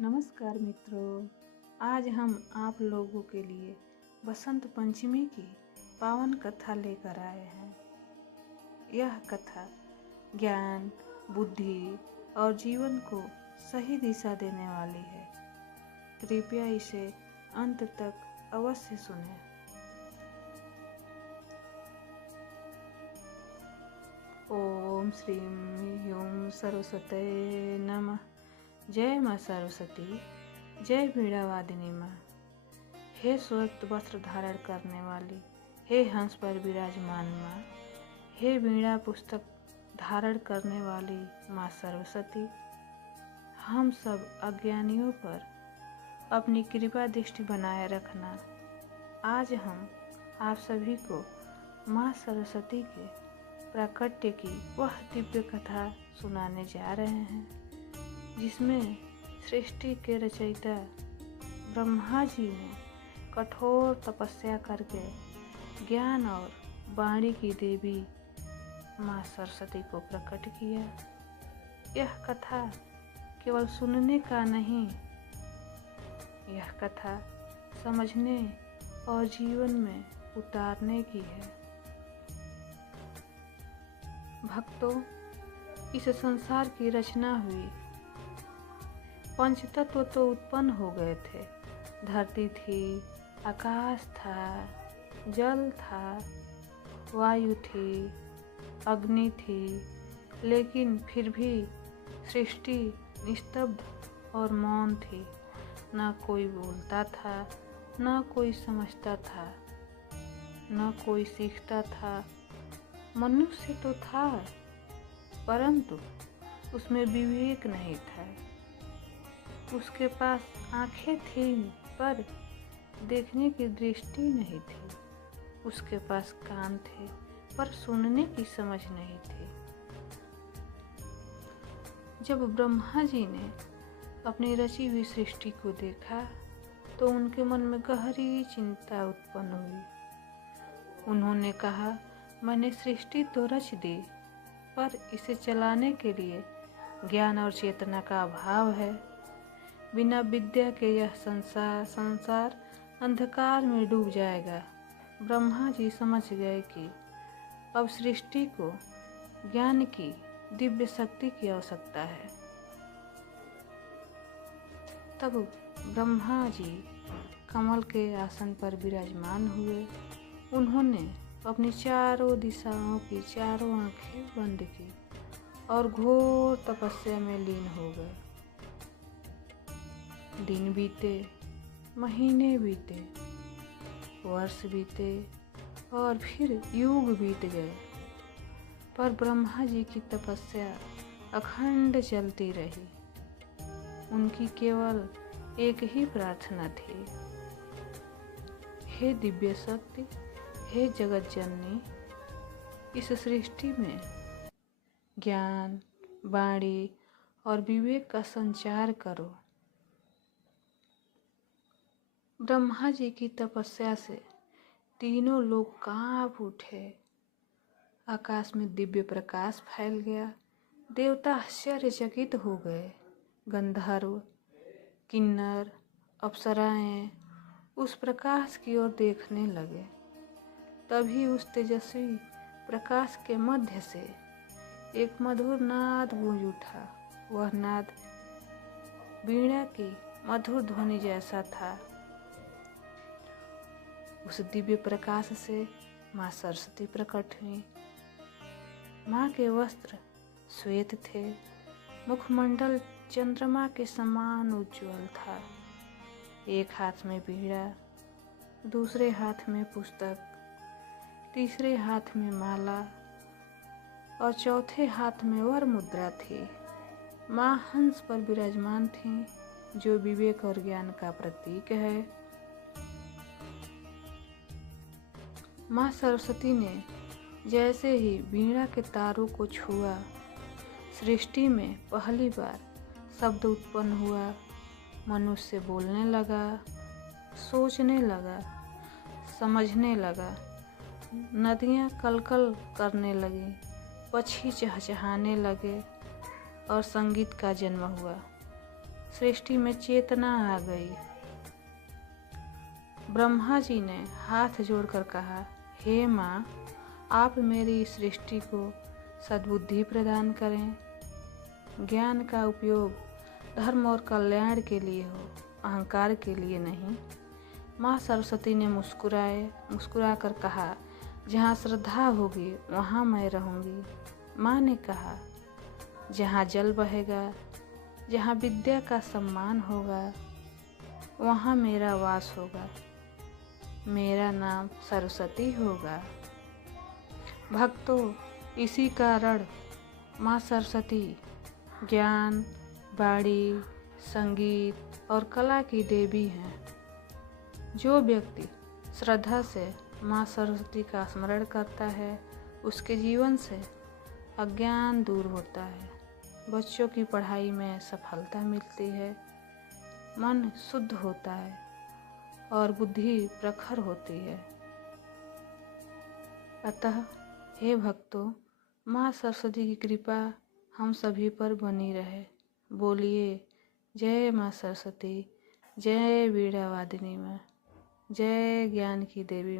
नमस्कार मित्रों, आज हम आप लोगों के लिए बसंत पंचमी की पावन कथा लेकर आए हैं। यह कथा ज्ञान, बुद्धि और जीवन को सही दिशा देने वाली है। कृपया इसे अंत तक अवश्य सुनें। ओम श्रीं ह्यूं सरस्वते नमः। जय माँ सरस्वती, जय वीणावादिनी माँ। हे श्वेत वस्त्र धारण करने वाली, हे हंस पर विराजमान माँ, हे वीणा पुस्तक धारण करने वाली माँ सरस्वती, हम सब अज्ञानियों पर अपनी कृपा दृष्टि बनाए रखना। आज हम आप सभी को माँ सरस्वती के प्राकट्य की वह दिव्य कथा सुनाने जा रहे हैं, जिसमें सृष्टि के रचयिता ब्रह्मा जी ने कठोर तपस्या करके ज्ञान और वाणी की देवी माँ सरस्वती को प्रकट किया। यह कथा केवल सुनने का नहीं, यह कथा समझने और जीवन में उतारने की है। भक्तों, इस संसार की रचना हुई, पंचतत्व तो उत्पन्न हो गए थे। धरती थी, आकाश था, जल था, वायु थी, अग्नि थी, लेकिन फिर भी सृष्टि निस्तब्ध और मौन थी। न कोई बोलता था, न कोई समझता था, न कोई सीखता था। मनुष्य तो था, परंतु उसमें विवेक नहीं था। उसके पास आंखें थीं, पर देखने की दृष्टि नहीं थी। उसके पास कान थे, पर सुनने की समझ नहीं थी। जब ब्रह्मा जी ने अपनी रची हुई सृष्टि को देखा, तो उनके मन में गहरी चिंता उत्पन्न हुई। उन्होंने कहा, मैंने सृष्टि तो रच दी, पर इसे चलाने के लिए ज्ञान और चेतना का अभाव है। बिना विद्या के यह संसार अंधकार में डूब जाएगा। ब्रह्मा जी समझ गए कि अब सृष्टि को ज्ञान की दिव्य शक्ति की आवश्यकता है। तब ब्रह्मा जी कमल के आसन पर विराजमान हुए। उन्होंने अपनी चारों दिशाओं की चारों आंखें बंद की और घोर तपस्या में लीन हो गए। दिन बीते, महीने बीते, वर्ष बीते और फिर युग बीत गए, पर ब्रह्मा जी की तपस्या अखंड चलती रही। उनकी केवल एक ही प्रार्थना थी, हे दिव्य शक्ति, हे जगत जननी, इस सृष्टि में ज्ञान, वाणी और विवेक का संचार करो। ब्रह्मा जी की तपस्या से तीनों लोग कांप उठे। आकाश में दिव्य प्रकाश फैल गया। देवता आश्चर्यचकित हो गए। गंधर्व, किन्नर, अप्सराएं उस प्रकाश की ओर देखने लगे। तभी उस तेजस्वी प्रकाश के मध्य से एक मधुर नाद गूंज उठा। वह नाद वीणा की मधुर ध्वनि जैसा था। उस दिव्य प्रकाश से माँ सरस्वती प्रकट हुई। माँ के वस्त्र श्वेत थे। मुखमंडल चंद्रमा के समान उज्ज्वल था। एक हाथ में वीणा, दूसरे हाथ में पुस्तक, तीसरे हाथ में माला और चौथे हाथ में वर मुद्रा थी। माँ हंस पर विराजमान थी, जो विवेक और ज्ञान का प्रतीक है। माँ सरस्वती ने जैसे ही वीणा के तारों को छुआ, सृष्टि में पहली बार शब्द उत्पन्न हुआ। मनुष्य बोलने लगा, सोचने लगा, समझने लगा। नदियाँ कलकल करने लगी, पक्षी चहचहाने लगे और संगीत का जन्म हुआ। सृष्टि में चेतना आ गई। ब्रह्मा जी ने हाथ जोड़कर कहा, हे माँ, आप मेरी सृष्टि को सद्बुद्धि प्रदान करें। ज्ञान का उपयोग धर्म और कल्याण के लिए हो, अहंकार के लिए नहीं। माँ सरस्वती ने मुस्कुराकर कहा, जहाँ श्रद्धा होगी वहाँ मैं रहूँगी। माँ ने कहा, जहाँ जल बहेगा, जहाँ विद्या का सम्मान होगा, वहाँ मेरा वास होगा। मेरा नाम सरस्वती होगा। भक्तों, इसी कारण माँ सरस्वती ज्ञान, वाणी, संगीत और कला की देवी हैं। जो व्यक्ति श्रद्धा से माँ सरस्वती का स्मरण करता है, उसके जीवन से अज्ञान दूर होता है, बच्चों की पढ़ाई में सफलता मिलती है, मन शुद्ध होता है और बुद्धि प्रखर होती है। अतः हे भक्तों, माँ सरस्वती की कृपा हम सभी पर बनी रहे। बोलिए जय माँ सरस्वती, जय वीणा वादिनी माँ, जय ज्ञान की देवी।